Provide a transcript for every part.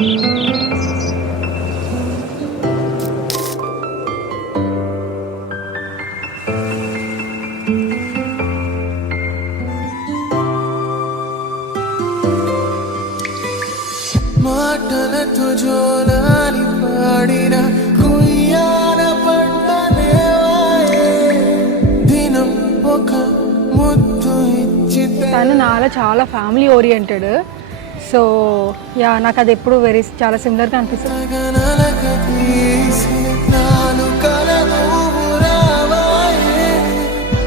మాటలతో జోలాలి పాడిన కుయ్యాల పడ్డదేవాయే దినం ఒక ముద్దు ఇచ్చి. తను నాలా చాలా ఫ్యామిలీ ఓరియంటెడ్. సో యా నాకు అది ఎప్పుడు చాలా సిమిలర్గా అనిపిస్తుంది.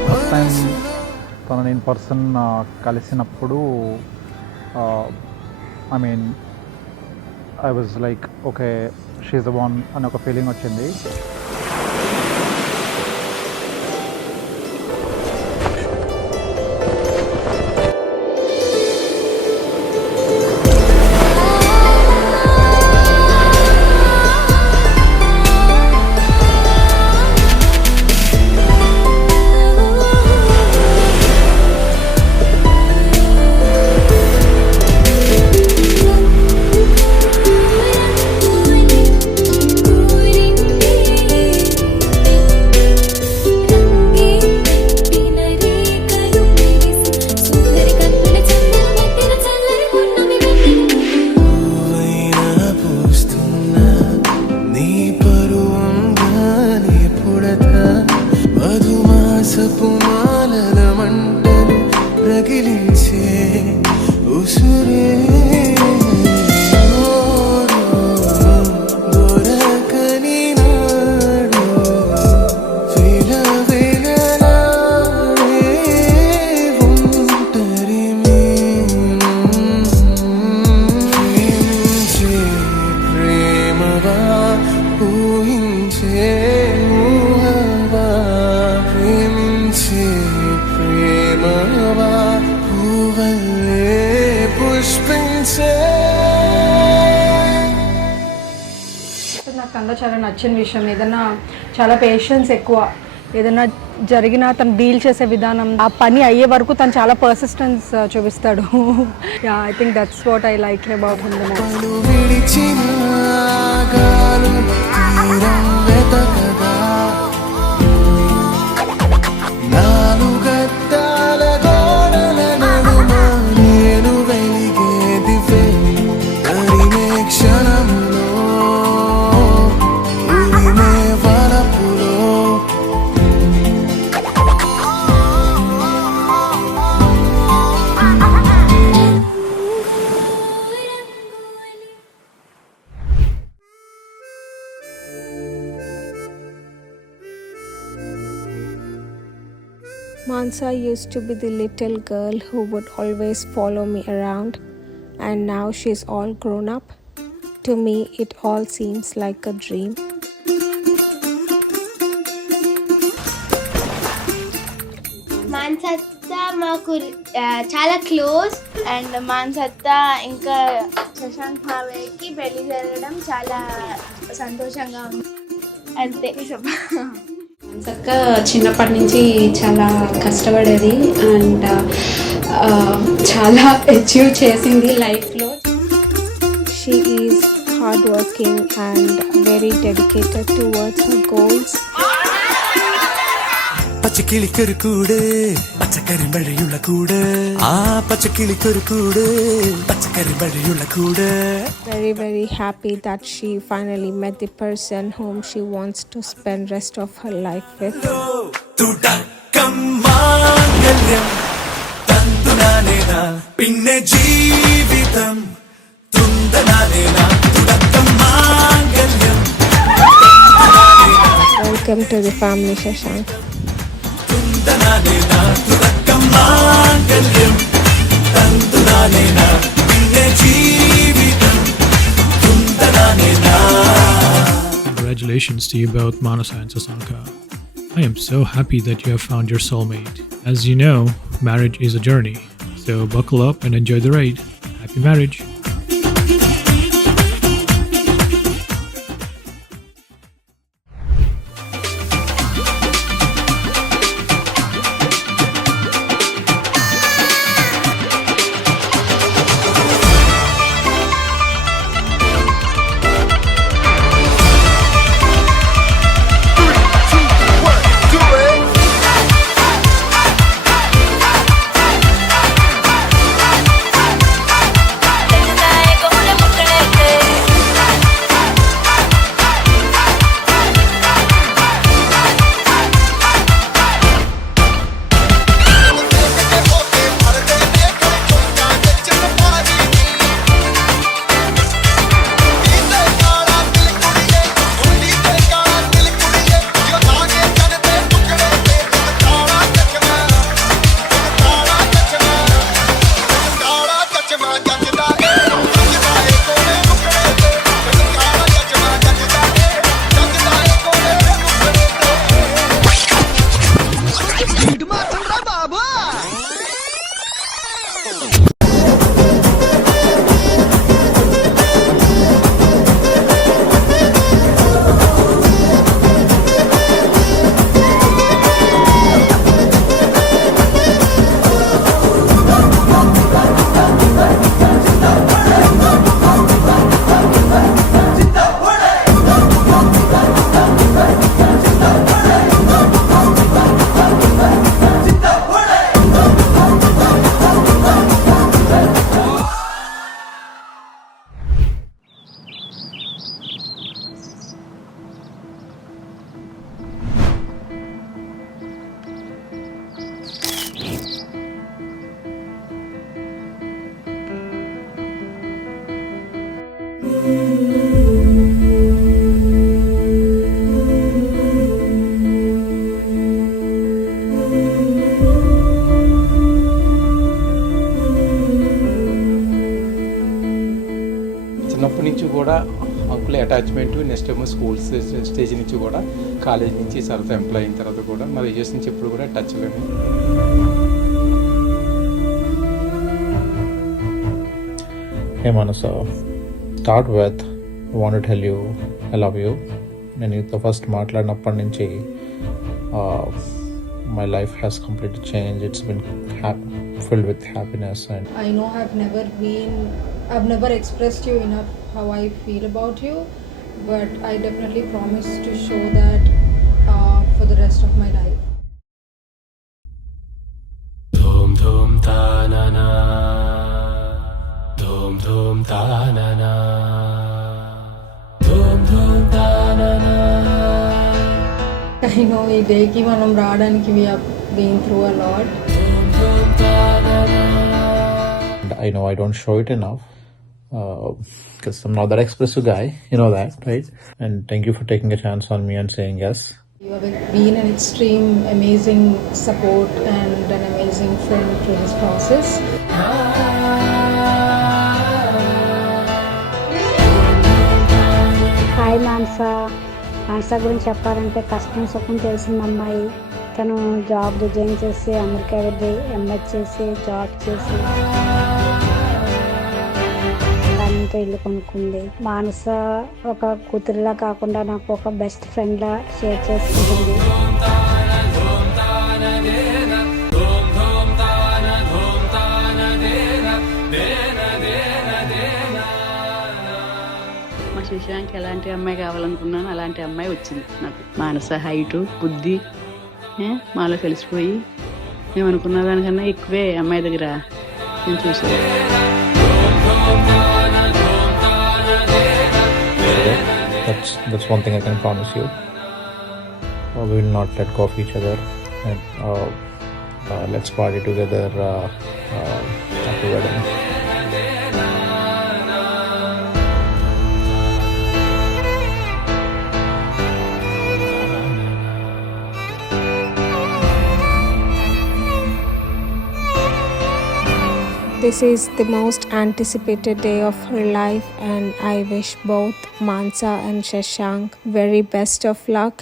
ఫస్ట్ టైం తనని ఇన్ పర్సన్ కలిసినప్పుడు I mean I was like okay she is the one అని ఒక ఫీలింగ్ వచ్చింది. నాకు తనలో చాలా నచ్చిన విషయం ఏదన్నా చాలా పేషెన్స్ ఎక్కువ. ఏదైనా జరిగినా తను డీల్ చేసే విధానం, ఆ పని అయ్యే వరకు తను చాలా పర్సిస్టెన్స్ చూపిస్తాడు. Yeah I think that's what I like about him the most. Mansa used to be the little girl who would always follow me around, and now she's all grown up. To me, it all seems like a dream. మాన్సత్తా మాకు చాలా close. And మాన్సత్తా ఇంకా శశాంక్ మావయ్యకి పెళ్లి జరగడం చాలా సంతోషంగా ఉంది. అంతే. మాన్సక్క చిన్నప్పటి నుంచి చాలా కష్టపడేది అండ్ చాలా అచీవ్ చేసింది లైఫ్లో. She is hardworking and very dedicated towards her goals. പച്ചക്കിളിക്കൊരു കൂട് പച്ചക്കറി മഴയുള്ള കൂട് ആ പച്ചക്കിളിക്കൊരു കൂട് പച്ചക്കറി മഴയുള്ള കൂട്. Very happy that she finally met the person whom she wants to spend rest of her life with. തുടക്കം മാംഗല്യം തന്തുനാനേന പിന്നെ ജീവിതം തുന്തനാനേന തുടക്കം മാംഗല്യം. Welcome to the family, Shashank. Congratulations to you both, Manasa and Sasanka. I am so happy that you have found your soulmate. As you know, marriage is a journey, so buckle up and enjoy the ride. Happy marriage! Attachment. Next ఏమో schools stage నుంచి కూడా, కాలేజ్ నుంచి తర్వాత ఎంప్లాయ్ అయిన తర్వాత కూడా మా విజయస్ నుంచి ఎప్పుడు కూడా టచ్ లేను. Hey Manasa, start with I want to tell you I love you. నేను నీతో ఫస్ట్ మాట్లాడినప్పటి నుంచి my life has completely changed. It's been filled with happiness and I know I've never expressed you enough how I feel about you, but I definitely promise to show that for the rest of my life. Dhum dhum ta na na, dhum dhum ta na na, dhum dhum ta na na. I know ఈ డేకి మనం రావడానికి we have been through a lot. I know I don't show it enough because I'm not that expressive guy, you know that, right? And thank you for taking a chance on me and saying yes. You have been an extreme amazing support and an amazing friend through this process. Hi Mansa గురించి చెప్పాలంటే కష్టం సుఖం తెలిసిన అమ్మాయి. తను job resign చేసి అమెరికా వెళ్ళి ఎంఎస్ చేసి జాబ్ చేసి దానితో ఇల్లు కొనుక్కుంది. మానస ఒక కూతురులా కాకుండా నాకు ఒక బెస్ట్ ఫ్రెండ్లా షేర్ చేసుకుంటుంది. మా శశాంక్ ఎలాంటి అమ్మాయి కావాలనుకున్నాను అలాంటి అమ్మాయి వచ్చింది నాకు. మానస హైటు బుద్ధి మాలో కలిసిపోయి మేము అనుకున్న దానికన్నా ఎక్కువే అమ్మాయి దగ్గర నేను చూసాను. That's one thing I can promise you. We will not let go of each other and let's party together after wedding. This is the most anticipated day of her life, and I wish both Mansa and Shashank very best of luck.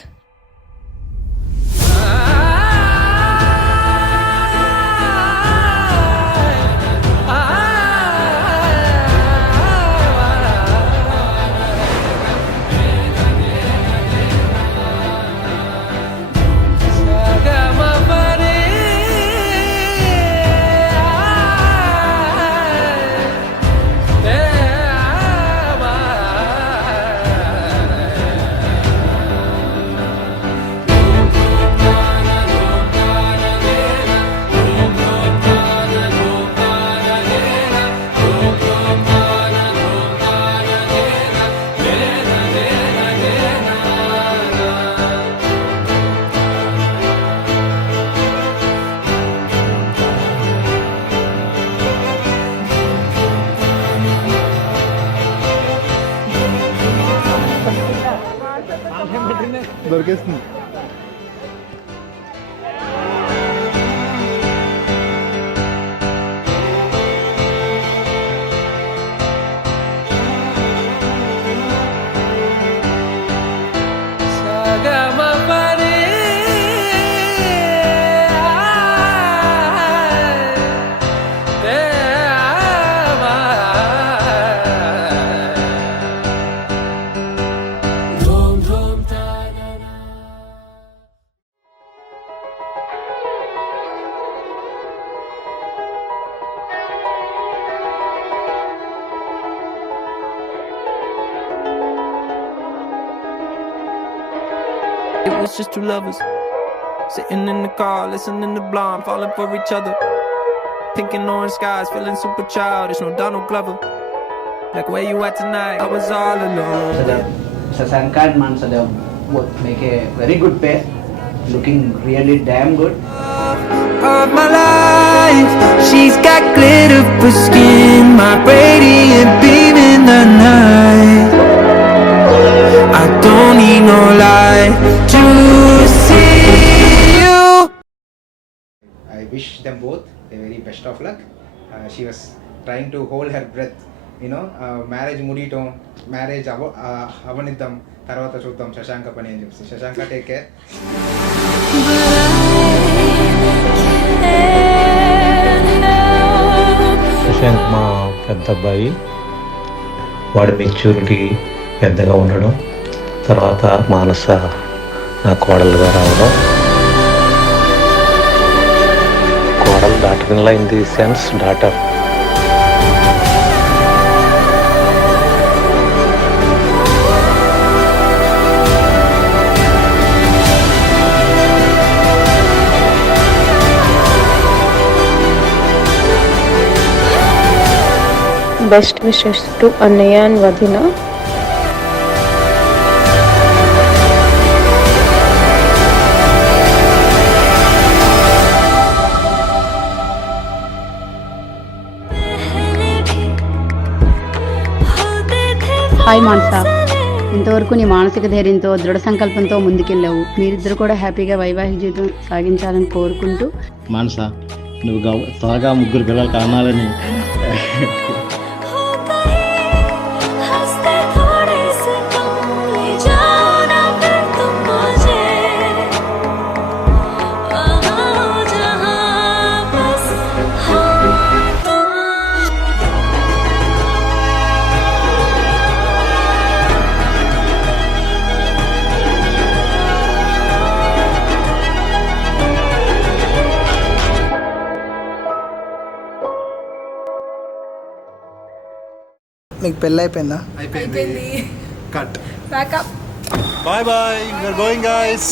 దొరికేస్తుంది. It was just two lovers sitting in the car, listening to Blonde, falling for each other. Pink and orange skies, feeling super childish. No Donald Glover. Like where you at tonight? I was all alone. Shashank and Mansa, they both make a very good pair, looking really damn good. Of my life, she's got glitter for skin, my radiant beam in the night. I don't need no light to see you. I wish them both the very best of luck. She was trying to hold her breath you know marriage ముడియటం, marriage అవనిద్దాం, తర్వాత చూద్దాం శశాంక పని అని చెప్పి. Shashanka take care. Shashank మా పెద్ద అబ్బాయి, వాడి మెచ్యూరిటీ పెద్దగా ఉండడం, తర్వాత మానస నా కోడలుగా రావడం. కోడలు daughter in law in the sense daughter. Best wishes to Annaya and Vadina. Hi Manasa, ఇంతవరకు నీ మానసిక ధైర్యంతో దృఢ సంకల్పంతో ముందుకెళ్ళావు. మీరిద్దరు కూడా హ్యాపీగా వైవాహిక జీవితం సాగించాలని కోరుకుంటూ. మానస, నువ్వు త్వరగా 3 పిల్లలు కానాలని మీకు పెళ్ళి అయిపోయిందా? అయిపోయింది. Cut. Backup. Bye bye, we're going guys.